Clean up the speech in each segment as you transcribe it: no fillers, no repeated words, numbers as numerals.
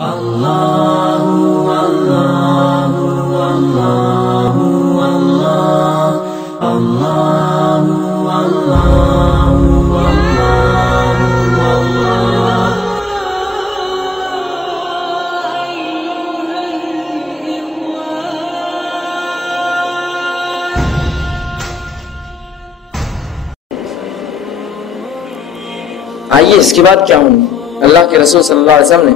آئیے اس کے بعد کیا ہوں؟ اللہ کے رسول صلی اللہ علیہ وسلم نے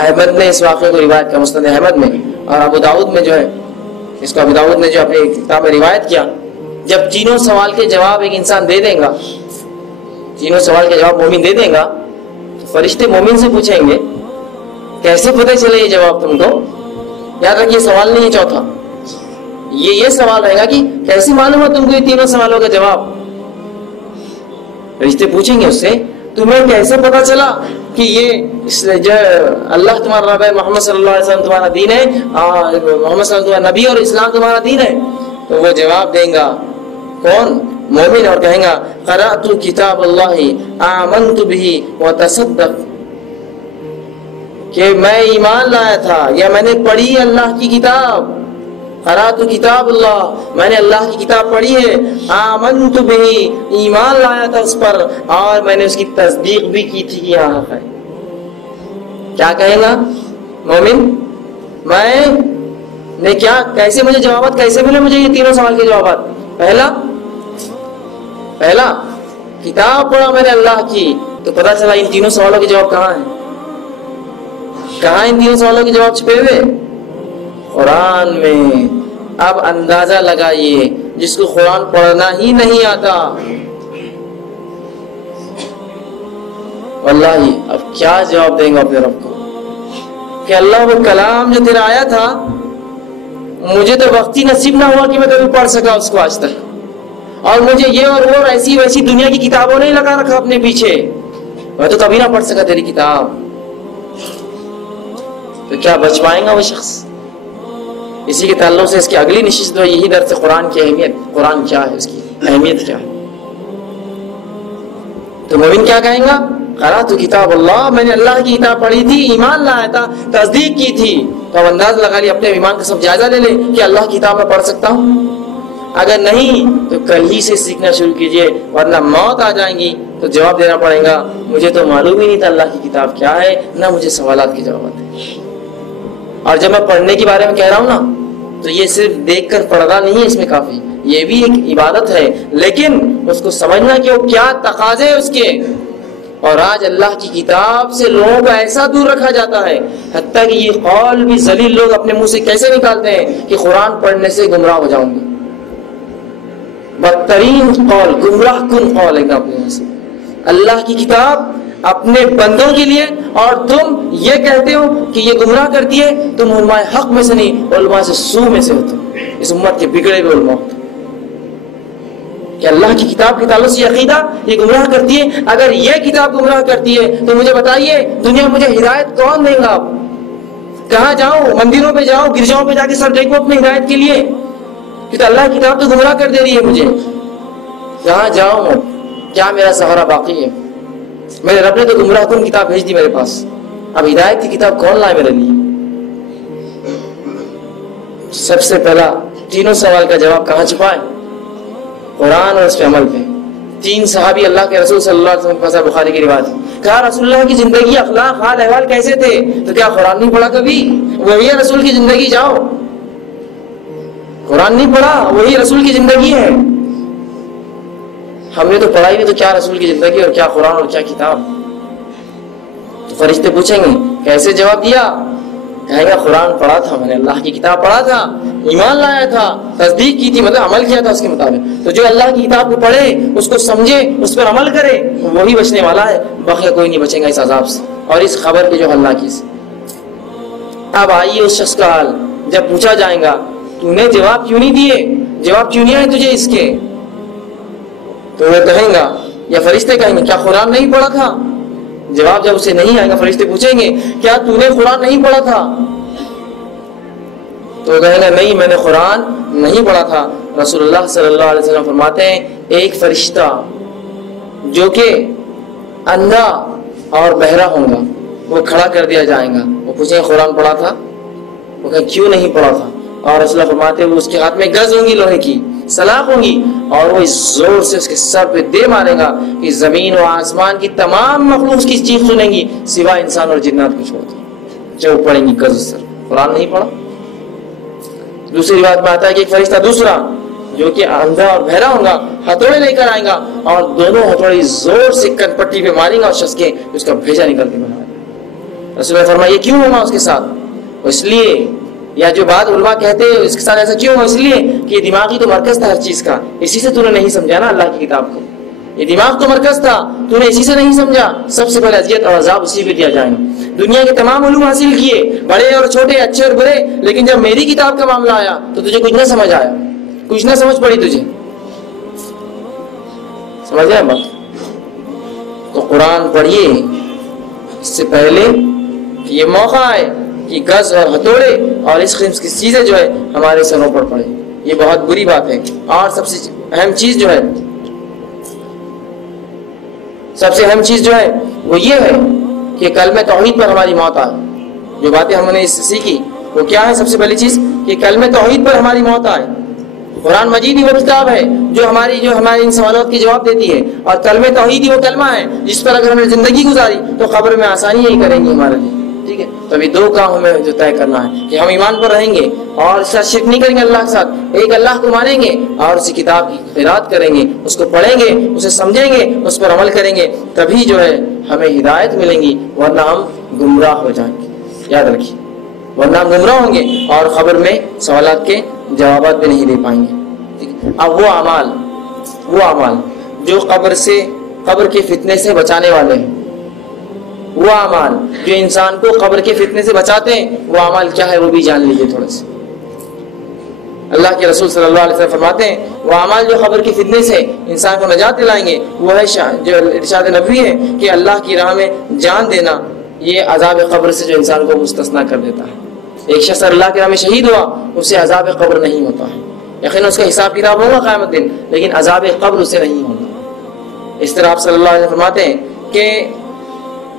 احمد نے اس واقعے کو روایت کیا، مسند احمد میں، اور ابو داؤد میں جو ہے، اس کو ابو داؤد نے جو اپنی کتاب میں روایت کیا، جب تینوں سوال کے جواب ایک انسان دے دے گا، تینوں سوال کے جواب مومن دے دے گا، تو فرشتے مومن سے پوچھیں گے کیسے پتہ چلے یہ جواب تم کو؟ یاد رکھیے سوال نہیں ہے چوتھا، یہ سوال رہے گا کہ کیسے معلوم ہے تم کو یہ تینوں سوالوں کا جواب؟ فرشتے پوچھیں گے اس سے تمہیں کیسے پتا چلا کہ یہ جو اللہ تمہارا رب ہے، محمد صلی اللہ علیہ وسلم تمہارا دین ہے، محمد صلی اللہ علیہ وسلم تمہارا نبی اور اسلام تمہارا دین ہے؟ تو وہ جواب دیں گا کون؟ مومن، اور کہیں گا قرأت کتاب اللہ آمنت به وتصدق، کہ میں ایمان لایا تھا یا میں نے پڑھی اللہ کی کتاب، قرأت کتاب اللہ، میں نے اللہ کی کتاب پڑھی ہے، آمنت به، ایمان لایا تھا اس پر، اور میں نے اس کی تصدیق بھی کی تھی کہ یہاں ہے۔ کیا کہیں گا مومن؟ میں نے کیا، کیسے مجھے جوابات کیسے ملے مجھے یہ تینوں سوال کے جوابات؟ پہلا کتاب پڑھا میں نے اللہ کی، تو پتا چلا ان تینوں سوالوں کے جواب کہاں ہیں؟ کہاں ان تینوں سوالوں کے جواب چھپے ہوئے؟ قرآن میں۔ اب اندازہ لگائیے جس کو قرآن پڑھنا ہی نہیں آتا، واللہ اب کیا جواب دیں گے اپنے رب کو کہ اللہ وہ کلام جو تیرا آیا تھا مجھے تو وقتی نصیب نہ ہوا کہ میں کبھی پڑھ سکا اس کو آج تک، اور مجھے یہ اور وہ ایسی ویسی دنیا کی کتابوں نے لگا رکھا اپنے پیچھے، میں تو کبھی نہ پڑھ سکا تیری کتاب۔ تو کیا بچ پائیں گا وہ شخص؟ اسی کے تعلق سے اس کی اگلی نشست ہے یہی درس قرآن کی اہمیت، قرآن کیا ہے، اس کی اہمیت کیا ہے۔ تو مومن کیا کہیں گا؟ قرأت کتاب اللہ، میں نے اللہ کی کتاب پڑھی تھی، ایمان لایا تھا، تصدیق کی تھی۔ تو اب انداز لگا لیں، اپنے ایمان کا سب جائزہ لے لیں کہ اللہ کی کتاب میں پڑھ سکتا ہوں، اگر نہیں تو کل ہی سے سیکھنا شروع کیجئے، ورنہ موت آ جائیں گی تو جواب دینا پڑے گا مجھے تو معلوم ہی نہیں تھا اللہ کی کتاب کیا ہے، نہ مجھے سوالات کے جوابات ہیں۔ اور جب میں پڑھنے کے بارے میں کہہ رہا ہوں نا، تو یہ صرف دیکھ کر پڑھنا نہیں ہے اس میں کافی، یہ بھی ایک عبادت ہے، لیکن اس کو سمجھنا کہ وہ کیا تقاضے اس کے۔ اور آج اللہ کی کتاب سے لوگوں کو ایسا دور رکھا جاتا ہے، حتیٰ کہ یہ قول بھی ذلیل لوگ اپنے منہ سے کیسے نکالتے ہیں کہ قرآن پڑھنے سے گمراہ ہو جاؤں گے۔ بدترین قول، گمراہ کن قول ہے اپنے منہ سے، اللہ کی کتاب اپنے بندوں کے لیے، اور تم یہ کہتے ہو کہ یہ گمراہ کرتی ہے، تم علماء حق میں سے نہیں، علماء سے سو میں سے ہوتے ہو، اس امت کے بگڑے ہوئے علماء ہوتے کہ اللہ کی کتاب کے تعلق سے عقیدہ یہ گمراہ کرتی ہے۔ اگر یہ کتاب گمراہ کرتی ہے تو مجھے بتائیے دنیا میں مجھے ہدایت کون دے گا؟ کہاں جاؤں؟ مندروں پہ جاؤں، گرجاؤں پہ جا کے سر ٹیکوں اپنی ہدایت کے لیے، کیونکہ اللہ کی کتاب تو گمراہ کر دے رہی ہے مجھے۔ کہاں جاؤں؟ کیا میرا سہارا باقی ہے؟ میرے رب نے تو گمراہ کن کتاب بھیج دی میرے پاس، اب ہدایت کی کتاب کون لائے میرے لیے؟ سب سے پہلا تینوں سوال کا جواب کہاں چھپا ہے؟ قرآن اور اس پہ عمل پہ۔ تین صحابی اللہ کے رسول صلی اللہ علیہ وسلم کے پاس، بخاری کی روایت، کہا رسول اللہ کی زندگی، اخلاق، حال احوال کیسے تھے؟ تو کیا قرآن نہیں پڑھا کبھی؟ وہی ہے رسول کی زندگی، جاؤ قرآن نہیں پڑھا، وہی رسول کی زندگی ہے۔ ہم نے تو پڑھائی نہیں، تو کیا رسول کی زندگی اور کیا قرآن اور کیا کتاب؟ تو فرشتے پوچھیں گے کیسے جواب دیا؟ کہے گا قرآن پڑھا تھا میں نے، اللہ کی کتاب پڑھا تھا، ایمان لایا تھا، تصدیق کی تھی، مطلب عمل کیا تھا اس کے مطابق۔ تو جو اللہ کی کتاب کو پڑھے، اس کو سمجھے، اس پر عمل کرے، وہی بچنے والا ہے، باقی کوئی نہیں بچے گا اس عذاب سے اور اس خبر کے جو اللہ کی سے۔ اب آئیے اس شخص کا حال، جب پوچھا جائے گا تو نے جواب کیوں نہیں دیے، جواب کیوں نہیں آئے تجھے اس کے؟ تو وہ کہیں گا یا فرشتے کہیں گے کیا قرآن نہیں پڑھا تھا؟ جواب جب اسے نہیں آئے گا، فرشتے پوچھیں گے کیا تو نے قرآن نہیں پڑھا تھا؟ تو کہے گا نہیں میں نے قرآن نہیں پڑھا تھا۔ رسول اللہ صلی اللہ علیہ وسلم فرماتے ہیں ایک فرشتہ جو کہ اندھا اور بہرا ہوگا، وہ کھڑا کر دیا جائے گا. وہ پوچھیں قرآن پڑھا تھا؟ وہ کہیں کیوں نہیں پڑھا تھا؟ اور رسول اللہ فرماتے ہیں اس کے ہاتھ میں گز ہوں گی لوہے کی، سلاخ ہوں گی، اور وہ اس زور سے اس کے سر پہ دے مارے گا کہ زمین و آسمان کی تمام مخلوق اس کی چیخ سنیں گی سوائے انسان اور جنات کو چھوڑ کر. جب پڑھیں گی گز سر، قرآن نہیں پڑھا. دوسری روایت میں آتا ہے کہ ایک فرشتہ دوسرا جو کہ اندھا اور بہرا ہوگا ہتھوڑے لے کر آئے گا اور دونوں ہتھوڑے زور سے کن پٹی پہ ماریں گا اس شخص کے، اس کا بھیجا نکل کے بنا. رسول اللہ فرمایا یہ کیوں ہوگا اس کے ساتھ؟ اس لیے، یا جو بات علماء کہتے ہیں اس کے ساتھ ایسا کیوں ہوا، اس لیے کہ یہ دماغی تو مرکز تھا ہر چیز کا، اسی سے تو نے نہیں سمجھا نا اللہ کی کتاب کو. یہ دماغ تو مرکز تھا، تو نے اسی سے نہیں سمجھا. سب سے پہلے اذیت اور عذاب اسی پہ دیا جائے گا. دنیا کے تمام علوم حاصل کیے، بڑے اور چھوٹے، اچھے اور برے، لیکن جب میری کتاب کا معاملہ آیا تو تجھے کچھ نہ سمجھ آیا، کچھ نہ سمجھ پڑی تجھے. سمجھ آیا بات؟ تو قرآن پڑھیے اس سے پہلے کہ یہ موقع ہے کہ گز اور ہتھوڑے اور اس قسم کی چیزیں جو ہے ہمارے سروں پر پڑے. یہ بہت بری بات ہے. اور سب سے اہم چیز جو ہے وہ یہ ہے کہ کلمہ توحید پر ہماری موت آئے. جو باتیں ہم نے سیکھی وہ کیا ہے؟ سب سے پہلی چیز کہ کلمہ توحید پر ہماری موت آئے. قرآن مجید ہی وہ کتاب ہے جو ہمارے ان سوالات کی جواب دیتی ہے، اور کلمہ توحید ہی وہ کلمہ ہے جس پر اگر ہم نے زندگی گزاری تو قبر میں آسانی ہی کریں گی ہمارے لیے. ٹھیک ہے، تو ابھی دو کام ہمیں جو طے کرنا ہے کہ ہم ایمان پر رہیں گے اور اس کا شرک نہیں کریں گے اللہ کے ساتھ، ایک اللہ کو مانیں گے اور اسی کتاب کی قرات کریں گے، اس کو پڑھیں گے، اسے سمجھیں گے، اس پر عمل کریں گے، تبھی جو ہے ہمیں ہدایت ملیں گی، ورنہ ہم گمراہ ہو جائیں گے. یاد رکھیے، ورنہ ہم گمراہ ہوں گے اور خبر میں سوالات کے جوابات بھی نہیں دے پائیں گے. اب وہ اعمال جو قبر کے فتنے سے بچانے والے ہیں، وہ اعمال جو انسان کو قبر کے فتنے سے بچاتے ہیں، وہ اعمال کیا ہے وہ بھی جان لیجیے تھوڑا سا. اللہ کے رسول صلی اللہ علیہ وسلم فرماتے ہیں وہ اعمال جو قبر کے فتنے سے انسان کو نجات دلائیں گے وہ ہے جو ارشاد نبوی ہے کہ اللہ کی راہ میں جان دینا یہ عذاب قبر سے جو انسان کو مستثنا کر دیتا ہے. ایک شخص اللہ کی راہ میں شہید ہوا اسے عذاب قبر نہیں ہوتا ہے، یقیناً اس کا حساب کتاب ہوگا قیامت دن، لیکن عذاب قبر اسے نہیں ہوگا. اس طرح آپ صلی اللہ علیہ وسلم فرماتے ہیں کہ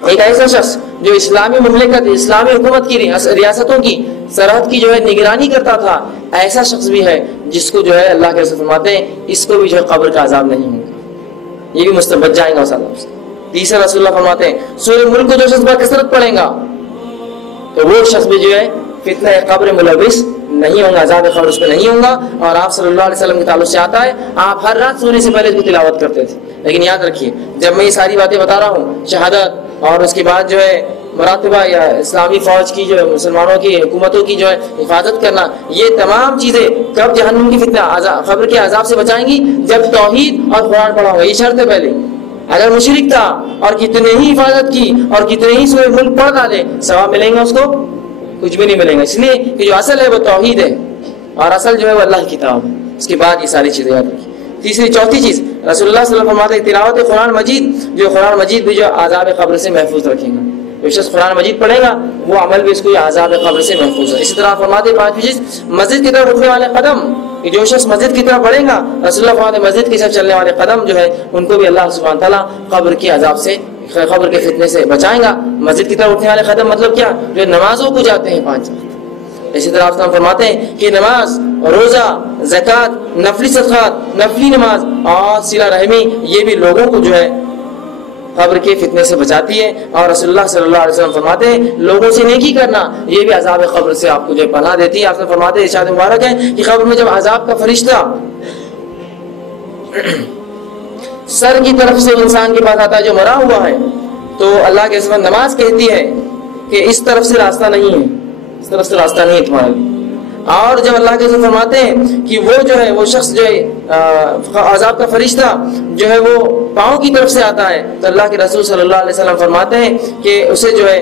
ایک ایسا شخص جو اسلامی مملکت، اسلامی حکومت کی ریاستوں کی سرحد کی جو ہے نگرانی کرتا تھا، ایسا شخص بھی ہے جس کو جو ہے اللہ کے رسول فرماتے ہیں اس کو بھی جو ہے قبر کا عذاب نہیں ہوگا، یہ بھی مستبد جائے گا اس عذاب سے. تیسرا رسول اللہ فرماتے ہیں سورہ ملک کو جو شخص بکثرت پڑھے گا تو وہ شخص بھی جو ہے فتنہ قبر ملوث نہیں ہوگا، عذاب قبر اس پہ نہیں ہوگا. اور آپ صلی اللہ علیہ وسلم کے تعلق سے آتا ہے آپ ہر رات سونے سے پہلے اس کی تلاوت کرتے تھے. لیکن یاد رکھیے جب میں یہ ساری باتیں بتا رہا ہوں، شہادت اور اس کے بعد جو ہے مراتبہ یا اسلامی فوج کی جو ہے مسلمانوں کی حکومتوں کی جو ہے حفاظت کرنا، یہ تمام چیزیں کب جہنم کی فتنہ قبر کے عذاب سے بچائیں گی؟ جب توحید اور قرآن پڑھا ہوگا. یہ شرط ہے پہلے. اگر مشرک تھا اور کتنے ہی حفاظت کی اور کتنے ہی سورہ ملک پڑھ ڈالے، ثواب ملیں گا اس کو؟ کچھ بھی نہیں ملے گا. اس لیے کہ جو اصل ہے وہ توحید ہے اور اصل جو ہے وہ اللہ کی کتاب ہے. اس کے بعد یہ ساری چیزیں یاد رکھیں. تیسری چوتھی چیز رسول اللہ صلی اللہ علیہ وسلم فرماتے ہیں تلاوت قرآن مجید، جو قرآن مجید بھی جو عذاب قبر سے محفوظ رکھے گا. جو شخص قرآن مجید پڑھے گا وہ عمل بھی اس کو عذاب قبر سے محفوظ ہے. اسی طرح فرماتے ہیں پانچویں چیز مسجد کی طرف اٹھنے والے قدم، کہ جو شخص مسجد کی طرف بڑھے گا رسول اللہ فرماتے ہیں مسجد کی طرف چلنے والے قدم جو ہے ان کو بھی اللہ سبحانہ تعالیٰ قبر کے عذاب سے، قبر کے فتنے سے بچائیں گا. مسجد کی طرف اٹھنے والے قدم مطلب کیا؟ جو نمازوں کو جاتے ہیں 5 وقت. اسی طرح آپ فرماتے ہیں کہ نماز، روزہ، زکوٰۃ، نفلی صدقات، نفلی نماز اور صلہ رحمی یہ بھی لوگوں کو جو ہے قبر کے فتنے سے بچاتی ہے. اور رسول اللہ صلی اللہ علیہ وسلم فرماتے ہیں لوگوں سے نیکی کرنا یہ بھی عذاب قبر سے آپ کو جو پناہ دیتی ہے. آپ سے فرماتے ہیں ارشاد مبارک ہے کہ قبر میں جب عذاب کا فرشتہ سر کی طرف سے انسان کے پاس آتا ہے جو مرا ہوا ہے تو اللہ کے رسول نماز کہتی ہے کہ اس طرف سے راستہ نہیں ہے، اس طرف سے راستہ نہیں ہے تمہارے لیے. اور جب اللہ کے رسول فرماتے ہیں کہ وہ جو ہے وہ شخص جو ہے عذاب کا فرشتہ جو ہے وہ پاؤں کی طرف سے آتا ہے تو اللہ کے رسول صلی اللہ علیہ وسلم فرماتے ہیں کہ اسے جو ہے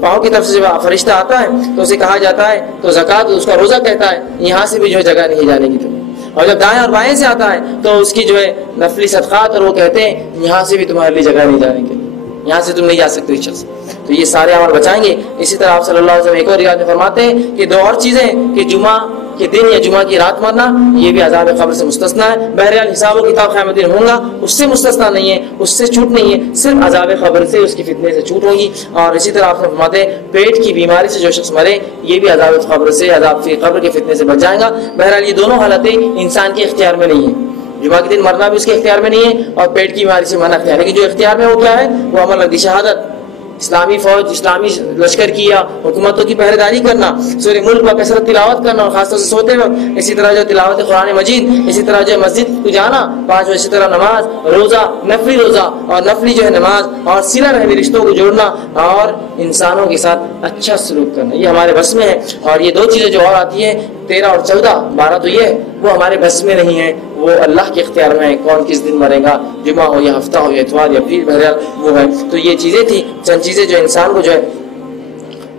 پاؤں کی طرف سے جب فرشتہ آتا ہے تو اسے کہا جاتا ہے تو زکوٰۃ اس کا روزہ کہتا ہے یہاں سے بھی جو ہے جگہ نہیں جانے کی تمہیں. اور جب دائیں اور بائیں سے آتا ہے تو اس کی جو ہے نفلی صدقات اور وہ کہتے ہیں یہاں سے بھی تمہارے لیے جگہ نہیں جانے کی، یہاں سے تم نہیں جا سکتے شخص. تو یہ سارے عمل بچائیں گے. اسی طرح آپ صلی اللہ علیہ وسلم ایک اور روایت میں فرماتے ہیں کہ 2 اور چیزیں کہ جمعہ کہ دن یا جمعہ کی رات مرنا یہ بھی عذاب قبر سے مستثنا ہے. بہرحال حساب و کتاب قیامت دن ہوگا اس سے مستثنا نہیں ہے, اس سے چھوٹ نہیں ہے, صرف عذاب قبر سے اس کی فتنے سے چھوٹ ہوگی. اور اسی طرح آپ سے فرماتے ہیں پیٹ کی بیماری سے جو شخص مرے یہ بھی عذاب قبر سے, عذاب فی قبر کے فتنے سے بچ جائے گا. بہرحال یہ دونوں حالتیں انسان کے اختیار میں نہیں ہیں. جمعہ کے دن مرنا بھی اس کے اختیار میں نہیں ہے اور پیٹ کی بیماری سے مرنا اختیار ہے. لیکن جو اختیار میں وہ کیا ہے, وہ عمل رد شہادت, اسلامی فوج, اسلامی لشکر کی یا حکومتوں کی پہرے داری کرنا, سورہ ملک پر کثرت تلاوت کرنا اور خاص طور سے سوتے وقت, اسی طرح جو تلاوت قرآن مجید, اسی طرح جو مسجد کو جانا 5 اسی طرح نماز, روزہ, نفلی روزہ اور نفلی جو ہے نماز, اور صلہ رحمی رشتوں کو جوڑنا اور انسانوں کے ساتھ اچھا سلوک کرنا, یہ ہمارے بس میں ہے. اور یہ 2 چیزیں جو اور آتی ہیں 13 اور 14, 12 تو یہ وہ ہمارے بس میں نہیں ہے, وہ اللہ کے اختیار میں ہے. کون کس دن مرے گا, جمعہ ہو یا ہفتہ ہو یا اتوار یا پیر, بہرحال وہ ہے. تو یہ چیزیں تھیں, چند چیزیں جو انسان کو جو ہے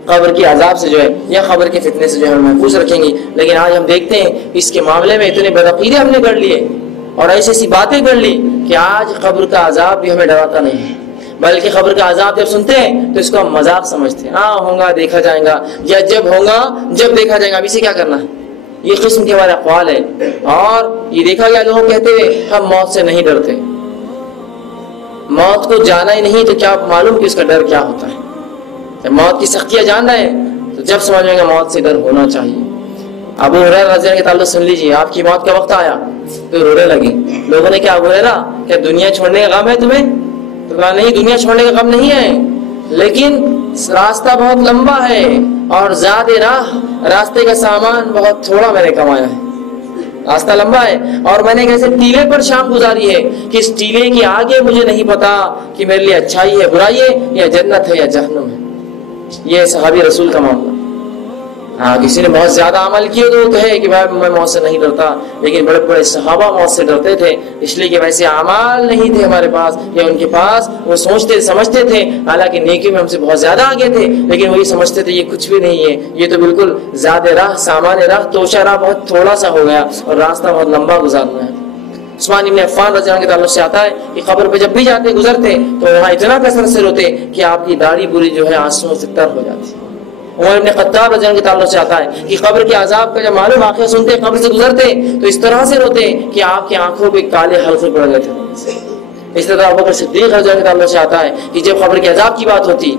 قبر کی عذاب سے جو ہے یا قبر کے فتنے سے جو ہے محفوظ رکھیں گی. لیکن آج ہم دیکھتے ہیں اس کے معاملے میں اتنے بدعقیدے ہم نے کر لیے اور ایسی ایسی باتیں کر لی کہ آج قبر کا عذاب بھی ہمیں ڈراتا نہیں ہے, بلکہ قبر کا عذاب جب سنتے ہیں تو اس کو ہم مذاق سمجھتے ہیں. ہاں ہوگا, دیکھا جائے گا, یا جب ہوگا جب دیکھا جائے گا, اب اسے کیا کرنا ہے. یہ قسم کے ہمارے اقوال ہے. اور یہ دیکھا گیا لوگ کہتے ہوئے ہم موت سے نہیں ڈرتے, موت کو جانا ہی نہیں تو کیا معلوم کہ اس کا ڈر کیا ہوتا ہے. جب موت کی سختیاں جان رہے ہیں تو جب سمجھ میں گا موت سے ڈر ہونا چاہیے. ابو ہریرہ رضی اللہ عنہ کے تعلق سن لیجیے, آپ کی موت کا وقت آیا تو رونے لگے. لوگوں نے کیا, ابو ہریرہ کیا دنیا چھوڑنے کا غم ہے تمہیں؟ تو کہا نہیں, دنیا چھوڑنے کا غم نہیں ہے, لیکن راستہ بہت لمبا ہے اور زیادہ راہ, راستے کا سامان بہت تھوڑا میں نے کمایا ہے. راستہ لمبا ہے اور میں نے ایک ایسے ٹیلے پر شام گزاری ہے کہ اس ٹیلے کے آگے مجھے نہیں پتا کہ میرے لیے اچھائی ہے, برائی ہے, یا جنت ہے یا جہنم ہے. یہ صحابی رسول کا معاملہ. ہاں کسی نے بہت زیادہ عمل کیے تو وہ کہے کہ بھائی میں موت سے نہیں ڈرتا, لیکن بڑے بڑے صحابہ موت سے ڈرتے تھے اس لیے کہ ویسے اعمال نہیں تھے ہمارے پاس یا ان کے پاس. وہ سوچتے سمجھتے تھے, حالانکہ نیکی میں ہم سے بہت زیادہ آگے تھے, لیکن وہی سمجھتے تھے یہ کچھ بھی نہیں ہے, یہ تو بالکل زیادہ راہ, سامان راہ, توشہ راہ بہت تھوڑا سا ہو گیا اور راستہ بہت لمبا گزارنا ہے. عثمان بن عفان رضی اللہ عنہ کے تعلق سے آتا ہے کہ قبر پہ جب بھی جاتے گزرتے تو وہاں اتنا کثرت سے روتے کہ آپ کی داڑھی پوری جو ہے آنسوؤں سے تر ہو جاتی. عمر بن خطاب رضی اللہ عنہ کے تعلق سے آتا ہے کہ قبر کے عذاب کا جب معلوم واقعہ سنتے, قبر سے گزرتے تو اس طرح سے روتے کہ آپ کی آنکھوں پہ کالے حلقے پڑ گئے تھے. اس طرح ابوبکر صدیق رضی اللہ عنہ کے تعلق سے آتا ہے کہ جب قبر کے عذاب کی بات ہوتی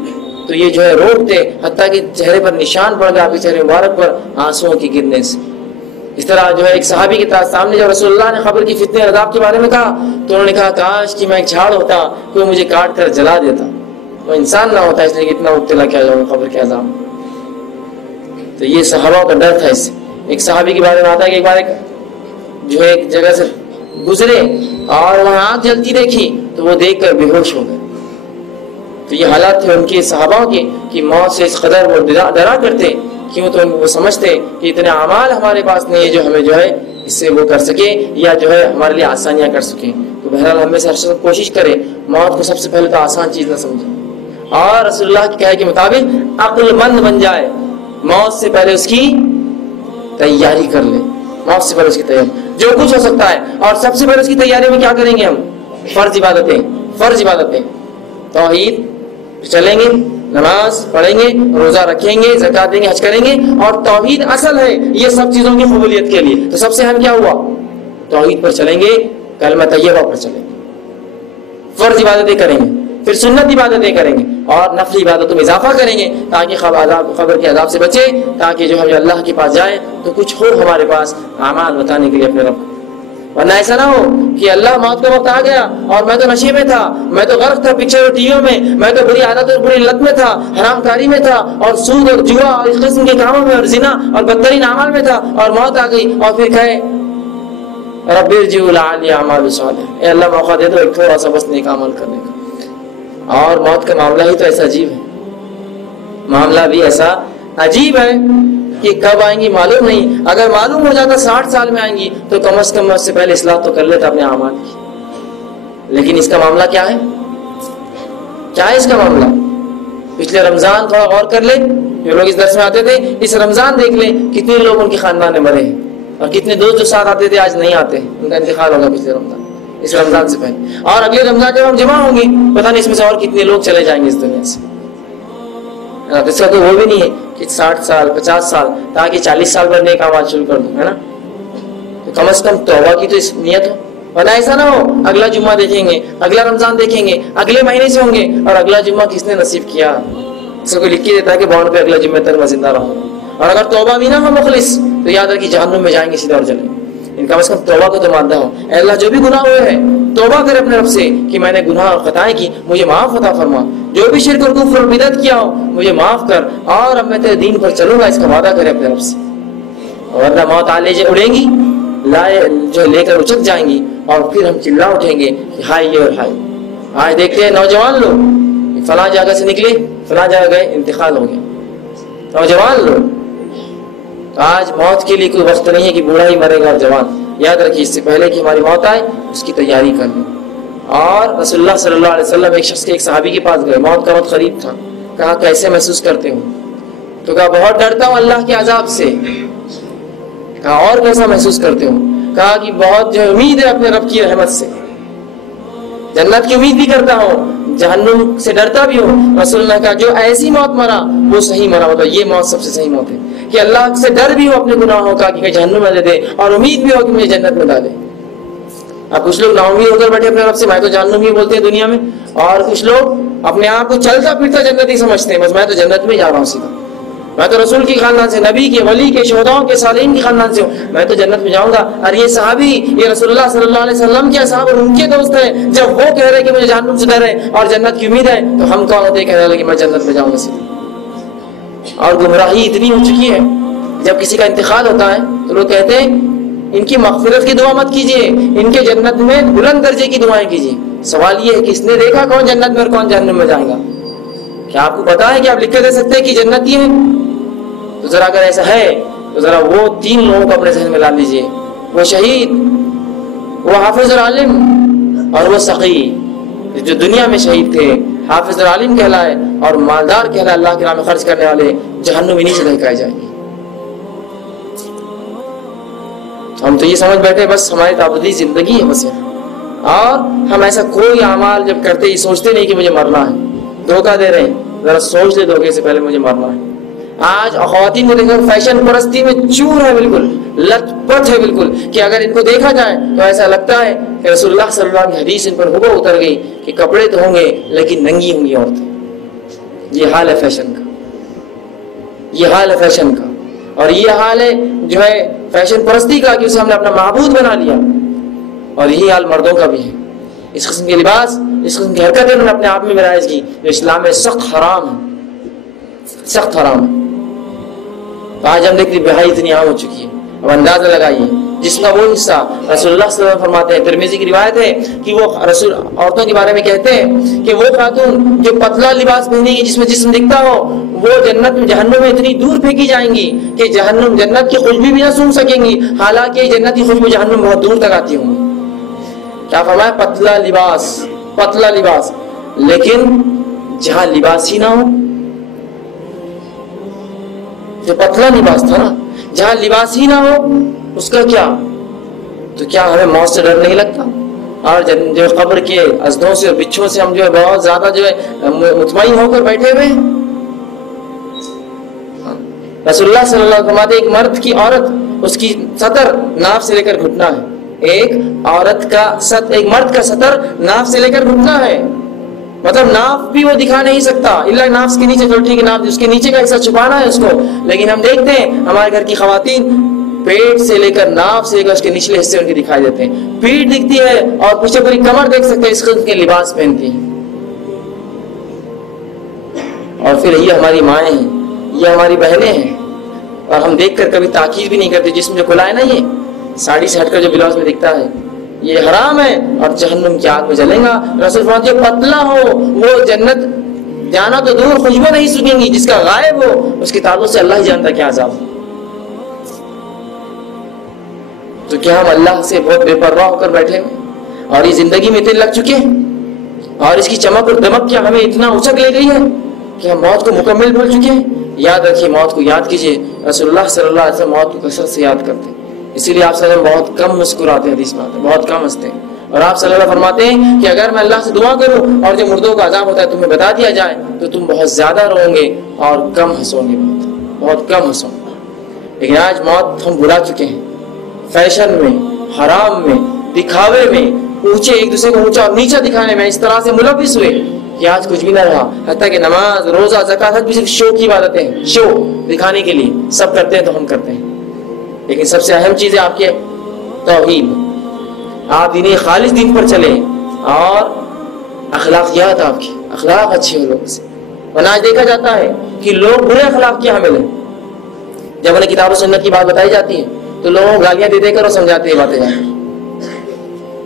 تو یہ جو ہے روتے, حتیٰ کہ چہرے پر نشان پڑ گیا آپ کے چہرے مبارک پر آنسوؤں کی گرنے سے. اس طرح جو ہے ایک صحابی کے سامنے جب رسول اللہ نے قبر کی فتنے اور عذاب کے بارے میں کہا تو انہوں نے کہا کاش کہ میں ایک جھاڑ ہوتا, کوئی مجھے کاٹ کر جلا دیتا, وہ انسان نہ ہوتا, اس لیے اتنا مبتلا کیا جاؤں قبر کے عذاب. تو یہ صحابہ کا ڈر تھا. اس سے ایک صحابی کے بارے میں آتا ہے کہ ایک بار جو ہے ایک جگہ سے گزرے اور وہاں آگ جلتی دیکھی تو وہ دیکھ کر بے ہوش ہو گئے. تو یہ حالات تھے ان کے صحاباؤں کے کہ موت سے اس قدر وہ ڈرا کرتے, کیوں تو وہ سمجھتے کہ اتنے اعمال ہمارے پاس نہیں ہے جو ہمیں جو ہے اس سے وہ کر سکے یا جو ہے ہمارے لیے آسانیاں کر سکیں. تو بہرحال ہمیں سے ہر شخص کوشش کرے موت کو سب سے پہلے تو آسان چیز نہ سمجھے اور رسول اللہ کے کہے کے مطابق عقل مند بن جائے. موت سے پہلے اس کی تیاری کر لے, موت سے پہلے اس کی تیاری جو کچھ ہو سکتا ہے. اور سب سے پہلے اس کی تیاری میں کیا کریں گے ہم؟ فرض عبادتیں, توحید چلیں گے, نماز پڑھیں گے, روزہ رکھیں گے, زکات دیں گے, حج کریں گے. اور توحید اصل ہے یہ سب چیزوں کی قبولیت کے لیے. تو سب سے اہم کیا ہوا؟ توحید پر چلیں گے, کلمہ طیبہ پر چلیں گے, فرض عبادتیں کریں گے, پھر سنت عبادتیں کریں گے اور نفلی عبادتوں میں اضافہ کریں گے تاکہ قبر کے عذاب سے بچے, تاکہ جو ہم اللہ کے پاس جائیں تو کچھ ہو ہمارے پاس اعمال بتانے کے لیے اپنے رب کو. ورنہ ایسا نہ ہو کہ اللہ موت کا وقت آ گیا اور میں تو نشے میں تھا, میں تو غرق تھا پکچر اور ٹی ویوں میں تو بری عادت اور بری لت میں تھا, حرام کاری میں تھا اور سود اور جوا اور اس قسم کے کاموں میں اور زنا اور بدترین اعمال میں تھا, اور موت آ گئی اور پھر کہے رب ارجعوا لعلی اعمل صالح, اے اللہ موقع دے دو ایک تھوڑا سا بس نیک عمل کرنے کا. اور موت کا معاملہ ہی تو ایسا عجیب ہے, معاملہ بھی ایسا عجیب ہے کہ کب آئیں گی معلوم نہیں. اگر معلوم ہو جاتا 60 سال میں آئیں گی تو کم از کم اس سے پہلے اصلاح تو کر لیتا اپنے اعمال کی. لیکن اس کا معاملہ کیا ہے, کیا ہے اس کا معاملہ؟ پچھلے رمضان تھوڑا غور کر لیں, جو لوگ اس درس میں آتے تھے اس رمضان دیکھ لیں کتنے لوگ ان کے خاندان میں مرے ہیں, اور کتنے دوست جو ساتھ آتے تھے آج نہیں آتے, ان کا انتقال ہوگا پچھلے رمضان, اس رمضان سے پہلے. اور اگلے رمضان جب ہم جمع ہوں گے پتہ نہیں اس میں سے اور کتنے لوگ چلے جائیں گے اس دنیا سے. اس کا تو وہ بھی نہیں ہے کہ 60 سال 50 سال تاکہ 40 سال بھر نیک اعمال شروع کر دوں، ہے نا؟ تو کم از کم توبہ کی تو اس نیت ہو، ورنہ ایسا نہ ہو اگلا جمعہ دیکھیں گے، اگلا رمضان دیکھیں گے، اگلے مہینے سے ہوں گے، اور اگلا جمعہ کس نے نصیب کیا؟ اس کو لکھ کے دیتا ہے کہ بانڈ پہ اگلا جمعہ تک میں زندہ رہوں، اور اگر توبہ بھی نہ ہو مخلص تو یاد رکھیے جہنم میں جائیں گے سیدھا اور جلیں۔ ان کم از کم توبہ کو تو مانتا ہوں، اے اللہ جو بھی گناہ ہوئے ہیں توبہ کرے اپنے رب سے کہ میں نے گناہ اور خطائیں کی، مجھے معاف عطا فرما، جو بھی شرک اور کفر اور بدعت کیا ہو مجھے معاف کر، اور اب میں تیرے دین پر چلوں گا، اس کا وعدہ کرے اپنے رب سے۔ ورنہ موت آلے جو اڑیں گی جو لے کر اچک جائیں گی، اور پھر ہم چلا اٹھیں گے کہ ہائے یہ اور ہائے۔ آج دیکھتے ہیں نوجوان لوگ فلاں جگہ سے نکلے، فلاں جگہ گئے، انتقال ہو گیا، نوجوان لوگ۔ آج موت کے لیے کوئی وقت نہیں ہے کہ بوڑھا ہی مرے گا اور جوان، یاد رکھیے اس سے پہلے کہ ہماری موت آئے اس کی تیاری کر لیں۔ اور رسول اللہ صلی اللہ علیہ وسلم ایک شخص کے ایک صحابی کے پاس گئے، موت کا وقت قریب تھا، کہا کیسے محسوس کرتے ہو؟ تو کہا بہت ڈرتا ہوں اللہ کے عذاب سے۔ کہا اور کیسا محسوس کرتے ہو؟ کہا کہ بہت جو امید ہے اپنے رب کی رحمت سے، جنت کی امید بھی کرتا ہوں، جہنم سے ڈرتا بھی ہوں۔ رسول اللہ نے کہا جو ایسی موت مرا وہ صحیح مرا، مطلب یہ موت سب سے صحیح موت ہے کہ اللہ سے ڈر بھی ہو اپنے گناہوں کا کہ جہنم میں دے، اور امید بھی ہو کہ مجھے جنت میں ڈالے۔ اب کچھ لوگ نا امید ہو کر بیٹھے اپنے رب سے، میں تو جہنم ہی بولتے ہیں دنیا میں، اور کچھ لوگ اپنے آپ کو چلتا پھرتا جنتی سمجھتے ہیں، بس میں تو جنت میں جا رہا ہوں سیدھا، میں تو رسول کی خاندان سے، نبی کے، ولی کے، شہداؤں کے، صالحین کی خاندان سے ہوں، میں تو جنت میں جاؤں گا۔ اور یہ صحابی، یہ رسول اللہ صلی اللہ علیہ وسلم کے اصحاب اور ان کے دوست ہیں، جب وہ کہہ رہے کہ مجھے جہنم سے ڈر ہے اور جنت کی امید ہے، تو ہم کون ہوتے کہنے لگے کہ میں جنت میں جاؤں گا سیدھا؟ اور گمراہی اتنی ہو چکی ہے، جب کسی کا انتقال ہوتا ہے تو لوگ کہتے ہیں ان کی مغفرت کی دعا مت کیجیے، ان کے جنت میں بلند درجے کی دعائیں کیجیے۔ سوال یہ ہے کہ اس نے دیکھا کون جنت میں اور کون جہنم میں جائے گا؟ کیا آپ کو پتا ہے کہ آپ لکھ کے دے سکتے ہیں کہ جنت یہ ہے؟ تو ذرا اگر ایسا ہے تو ذرا وہ 3 لوگوں کو اپنے ذہن میں لا لیجیے، وہ شہید، وہ حافظ اور عالم، اور وہ سخی جو دنیا میں شہید تھے، حافظ اور عالم کہلائے اور مالدار کہلائے، اللہ کے راہ میں خرچ کرنے والے، جہنم انہی سے دہکائے جائیں گے۔ ہم تو یہ سمجھ بیٹھے بس ہماری تعبدی زندگی ہے بس، اور ہم ایسا کوئی اعمال جب کرتے ہی سوچتے نہیں کہ مجھے مرنا ہے، دھوکہ دے رہے ہیں، ذرا سوچ لے دھوکے سے پہلے مجھے مرنا ہے۔ آج خواتین کو دیکھا فیشن پرستی میں چور ہے، بالکل لت پت ہے بالکل، کہ اگر ان کو دیکھا جائے تو ایسا لگتا ہے کہ رسول اللہ صلی اللہ علیہ وسلم کی حدیث ان پر ہو اتر گئی کہ کپڑے تو ہوں گے لیکن ننگی ہوں گی عورتیں۔ یہ حال ہے فیشن کا، یہ حال ہے فیشن کا، اور یہ حال ہے جو ہے فیشن پرستی کا کہ اسے ہم نے اپنا معبود بنا لیا، اور یہی حال مردوں کا بھی ہے۔ اس قسم کے لباس، اس قسم کی حرکتیں انہوں نے اپنے آپ میں رائج کی جو اسلام میں سخت حرام ہے، سخت حرام ہے۔ تو آج ہم دیکھتے بہائی اتنی عام ہو چکی ہے۔ اب اندازہ لگائیے جس کا وہ حصہ رسول اللہ صلی اللہ علیہ وسلم فرماتے ہیں، ترمذی کی روایت ہے کہ وہ رسول عورتوں کے بارے میں کہتے ہیں کہ وہ خاتون جو پتلا لباس پہنے گی جس میں جسم دکھتا ہو، وہ جنت میں جہنم میں اتنی دور پھینکی جائیں گی کہ جنت کی خوشبو بھی نہ سونگھ سکیں گی، حالانکہ جنت کی خوشبو جہنم بہت دور تک آتی ہوں گی۔ کیا فرمایا؟ پتلا لباس، پتلا لباس، لیکن جہاں لباس ہی نہ ہو، جو پتلا لباس تھا نا، جہاں لباس ہی نہ ہو اس کا کیا؟ تو کیا ہمیں موت سے ڈر نہیں لگتا؟ اور جو قبر کے ازدوں سے اور بچھوں سے ہم جو ہے بہت زیادہ جو ہے مطمئن ہو کر بیٹھے ہوئے ہیں۔ رسول اللہ صلی اللہ علیہ وسلم ایک مرد کی عورت اس کی سطر ناف سے لے کر گھٹنا ہے، ایک مرد کا سطر ناف سے لے کر گھٹنا ہے، مطلب ناف بھی وہ دکھا نہیں سکتا اللہ ناف کے نیچے، ٹھیک ہے ناف اس کے نیچے کا حصہ چھپانا ہے اس کو، لیکن ہم دیکھتے ہیں ہمارے گھر کی خواتین پیٹ سے لے کر ناف سے لے کر اس کے نچلے حصے ان کے دکھائی دیتے ہیں، پیٹ دکھتی ہے اور پیچھے پوری کمر دیکھ سکتے ہیں، اس قسم کے لباس پہنتی ہیں۔ اور پھر یہ ہماری مائیں ہیں، یہ ہماری بہنیں ہیں، اور ہم دیکھ کر کبھی تاکید بھی نہیں کرتے۔ جسم جو کھلا ہے نا، یہ ساڑی سے ہٹ کر جو بلاؤز میں دکھتا ہے یہ حرام ہے اور جہنم کی آگ میں جلے گا۔ رسول فرماتے ہیں پتلا ہو وہ جنت جانا تو دور خوشبو نہیں سکیں گی، جس کا غائب ہو اس کے تعلق سے اللہ ہی جانتا کیا عذاب ہے۔ تو کیا ہم اللہ سے بہت بے پرواہ ہو کر بیٹھے ہیں اور یہ زندگی میں اتنے لگ چکے ہیں، اور اس کی چمک اور دمک کیا ہمیں اتنا اچک لے گئی ہے کہ ہم موت کو مکمل بھول چکے ہیں؟ یاد رکھیے، موت کو یاد کیجیے۔ رسول اللہ صلی اللہ علیہ وسلم موت کو کثرت سے یاد کرتے ہیں، اسی لیے آپ صلی اللہ علیہ وسلم بہت کم مسکراتے ہیں، حدیث میں آتا ہے بہت کم ہنستے ہیں، اور آپ صلی اللہ علیہ وسلم فرماتے ہیں کہ اگر میں اللہ سے دعا کروں اور جو مردوں کا عذاب ہوتا ہے تمہیں بتا دیا جائے تو تم بہت زیادہ روؤ گے اور کم ہنسو گے۔ بہت کم ہنسوں. لیکن آج موت ہم بلا چکے ہیں, فیشن میں, حرام میں, دکھاوے میں, اونچے ایک دوسرے کو اونچا اور نیچا دکھانے میں اس طرح سے ملوث ہوئے کہ آج کچھ بھی نہ رہا. حتیٰ کہ نماز, روزہ, زکوٰۃ بھی صرف شو کی عبادتیں ہیں, شو دکھانے کے لیے. سب کرتے ہیں تو ہم کرتے ہیں, لیکن سب سے اہم چیز ہے آپ کے توحید. آپ دین خالص دین پر چلیں اور اخلاقیات, آپ کی اخلاق اچھی ہو لوگوں سے. ورنہ آج دیکھا جاتا ہے کہ لوگ برے اخلاق کے حامل ہیں. جب انہیں کتاب و سنت کی بات بتائی جاتی ہے تو لوگوں کو گالیاں دے دے کر اور سمجھاتے ہیں باتیں جاتی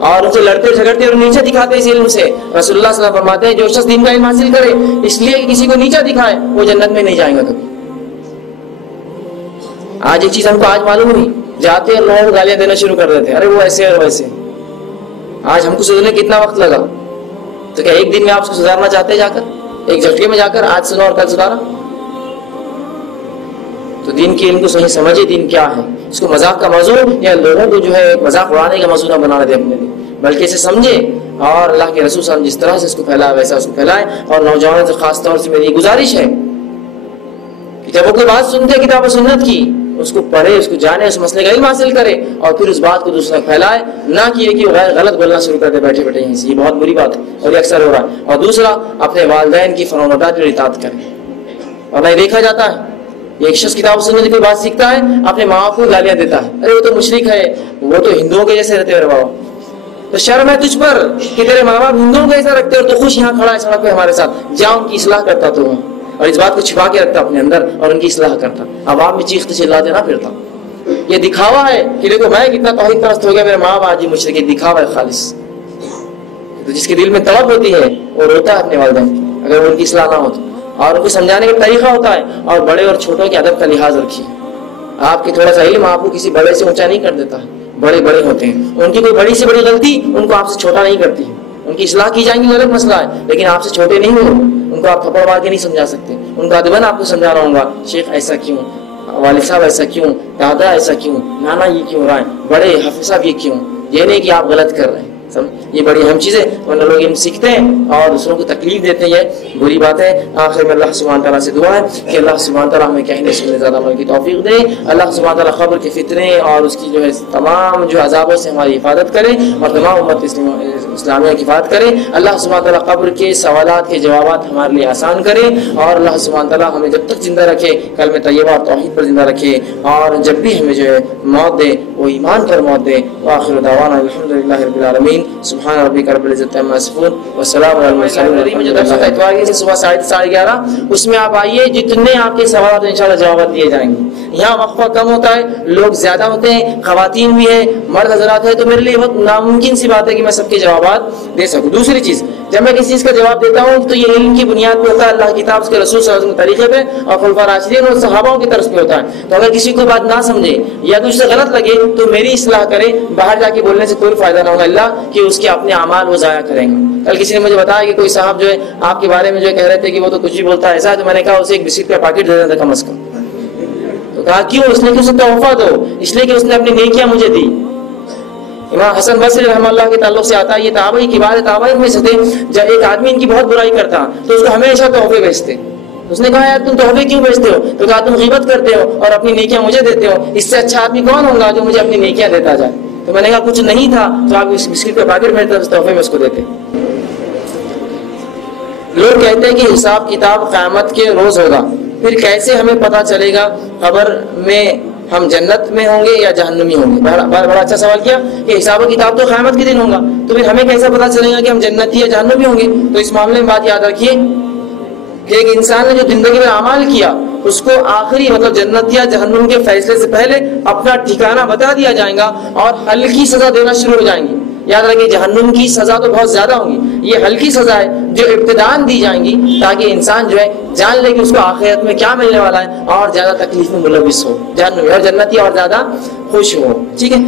اور ان سے لڑتے جھگڑتے اور نیچے دکھاتے اس علم سے. رسول اللہ صلی اللہ علیہ وسلم فرماتے ہیں جو شخص دین کا علم حاصل کرے اس لیے کہ کسی کو نیچا دکھائے وہ جنت میں نہیں جائیں گا کبھی. آج ایک چیز ہم کو آج معلوم ہوئی, جاتے اور لوگوں کو گالیاں دینا شروع کر دیتے, ارے وہ ایسے اور ویسے. آج ہم کو سدھرنے کتنا وقت لگا, تو کیا ایک دن میں آپ کو سدھارنا چاہتے جا کر, ایک جھٹکے میں جا کر آج سنو اور کل سدھارا؟ تو دین کے علم کو صحیح سمجھے, دین کیا ہے, اس کو مذاق کا موضوع یا لوگوں کو جو ہے مذاق اڑانے کا موضوع نہ بنا دے اپنے لیے, بلکہ اسے سمجھے اور اللہ کے رسول صلی اللہ علیہ وسلم جس طرح سے اس کو پھیلایا ویسا اس کو پھیلائے. اور نوجوانوں سے خاص طور سے میری گزارش ہے کہ جب وہ کوئی بات سنتے ہیں کتاب و سنت کی, اس کو پڑھے, اس کو جانے, اس مسئلے کا علم حاصل کرے اور پھر اس بات کو دوسرا پھیلائے, نہ کہ یہ کہ وہ غلط بولنا شروع کر دے بیٹھے بیٹھے یہیں سے. یہ بہت بری بات ہے اور یہ اکثر ہو رہا ہے. اور دوسرا, اپنے والدین کی فرمانبرداری اور اطاعت کرے. اور نہیں دیکھا جاتا ہے ایک شخص کتاب و سنت کی کوئی بات سیکھتا ہے, اپنے ماں باپ کو گالیاں دیتا ہے, ارے وہ تو مشرک ہے, وہ تو ہندوؤں کے جیسے رہتے ہیں. بابا تو شرم ہے تجھ پر کہ تیرے ماں باپ ہندوؤں کے جیسا رکھتے اور تو خوش یہاں کھڑا ہے سڑک پہ ہمارے ساتھ. جا ان کی اصلاح کرتا تو, اور اس بات کو چھپا کے رکھتا اپنے اندر اور ان کی اصلاح کرتا, عوام میں چیختے چلاتے نہ پھرتا. یہ دکھاوا ہے کہ دیکھو میں کتنا توحید پرست ہو گیا, میرے ماں باپ آج مشرک. یہ دکھاوا ہے خالص. تو جس کے دل میں طلب ہوتی ہے وہ روتا ہے اپنے والدین کی اگر ان کی اصلاح نہ ہو تو, اور ان کو سمجھانے کا طریقہ ہوتا ہے. اور بڑے اور چھوٹوں کے ادب کا لحاظ رکھیے. آپ کی تھوڑا سا علم آپ کو کسی بڑے سے اونچا نہیں کر دیتا. بڑے بڑے ہوتے ہیں, ان کی کوئی بڑی سے بڑی غلطی ان کو آپ سے چھوٹا نہیں کرتی. ان کی اصلاح کی جائیں گی الگ مسئلہ ہے, لیکن آپ سے چھوٹے نہیں ہو. ان کو آپ تھپڑ مار کے نہیں سمجھا سکتے. ان کا ادباً آپ کو سمجھانا ہوگا, شیخ ایسا کیوں, والد صاحب ایسا کیوں, دادا ایسا کیوں, نانا یہ کیوں رہا ہے, بڑے حافظ صاحب یہ کیوں. یہ نہیں کہ آپ غلط کر رہے ہیں. یہ بڑی اہم چیز ہے, ورنہ لوگ علم سیکھتے ہیں اور دوسروں کو تکلیف دیتے ہیں, یہ بری بات ہے. آخر میں اللہ سبحانہ تعالیٰ سے دعا ہے کہ اللہ سبحانہ تعالیٰ ہمیں کہنے سننے زیادہ عمل کی توفیق دے. اللہ سبحانہ تعالیٰ قبر کے فتنے اور اس کی جو ہے تمام جو عذابوں سے ہماری حفاظت کرے اور تمام امت اسلامیہ کی حفاظت کرے. اللہ سبحانہ تعالیٰ قبر کے سوالات کے جوابات ہمارے لیے آسان کرے, اور اللہ سبحانہ تعالیٰ ہمیں جب تک زندہ رکھے کلمہ طیبہ اور توحید پر زندہ رکھے, اور جب بھی ہمیں جو ہے موت دے وہ ایمان پر موت دے. وآخر دعوانا الحمدللہ رب العالمین. سبحان ربک رب العزت عما یصفون والسلام علی المرسلین. اتوار کے صبح 11:30 اس میں آپ آئیے, جتنے آپ کے سوالات انشاءاللہ جوابات دیے جائیں گے. یہاں وقفہ کم ہوتا ہے, لوگ زیادہ ہوتے ہیں, خواتین بھی ہیں, مرد حضرات ہیں, تو میرے لیے بہت ناممکن سی بات ہے کہ میں سب کے جوابات دے سکوں. دوسری چیز, جب میں کسی چیز کا جواب دیتا ہوں تو یہ علم کی بنیاد پہ ہوتا ہے, اللہ کی کتاب, اس کے رسول صلی اللہ علیہ وسلم کے طریقے پہ اور خلفاء راشدین اور صحابہ کی طرف پہ ہوتا ہے. تو اگر کسی کو بات نہ سمجھے یا کچھ سے غلط لگے تو میری اصلاح کرے. باہر جا کے بولنے سے کوئی فائدہ نہ ہوگا اللہ کہ اس کے اپنے اعمال وہ ضائع کریں گے. کل کسی نے مجھے بتایا کہ کوئی صاحب جو ہے آپ کے بارے میں جو کہہ رہے تھے کہ وہ تو کچھ بھی بولتا ہے ایسا, تو میں نے کہا اسے ایک بسکٹ کا پیکٹ دے دینا کم از کم. تو کہا کیوں؟ اس نے کہ اسے تحفہ دو, اس لیے کہ اس نے اپنی نیکیاں مجھے دی. امام حسن بصری رحمہ اللہ کے تعلق سے آتا ہے, یہ تابعی کبار تابعین میں سے تھے. جب ایک آدمی ان کی بہت برائی کرتا تو اس کو ہمیشہ تحفے بیچتے. اس نے کہا یار تم تحفے کیوں بیچتے ہو؟ تو کہا تم غیبت کرتے ہو اور اپنی نیکیاں مجھے دیتے ہو, اس سے اچھا آدمی کون ہوگا جو مجھے اپنی نیکیاں دیتا جائے. تو میں نے کہا کچھ نہیں تھا تو آپ اس بسکٹ کا پیکٹ میرے طرف تحفے میں اس کو دیتے. لوگ کہتے ہیں کہ حساب کتاب قیامت کے روز ہوگا, پھر کیسے ہمیں پتہ چلے گا قبر میں ہم جنت میں ہوں گے یا جہنمی ہوں گے؟ بڑا اچھا سوال کیا کہ حساب و کتاب تو قیامت کے دن ہوگا, تو پھر ہمیں کیسے پتہ چلے گا کہ ہم جنتی یا جہنمی ہوں گے؟ تو اس معاملے میں بات یاد رکھیے کہ ایک انسان نے جو زندگی میں اعمال کیا اس کو آخری مطلب جنت یا جہنم کے فیصلے سے پہلے اپنا ٹھکانہ بتا دیا جائے گا اور ہلکی سزا دینا شروع ہو جائیں گی. یاد رکھیے جہنم کی سزا تو بہت زیادہ ہوگی, یہ ہلکی سزا ہے جو ابتداءً دی جائیں گی تاکہ انسان جو ہے جان لے کہ اس کو آخرت میں کیا ملنے والا ہے اور زیادہ تکلیف میں ملوث ہو جہنم, اور جنتی اور زیادہ خوش ہو. ٹھیک ہے.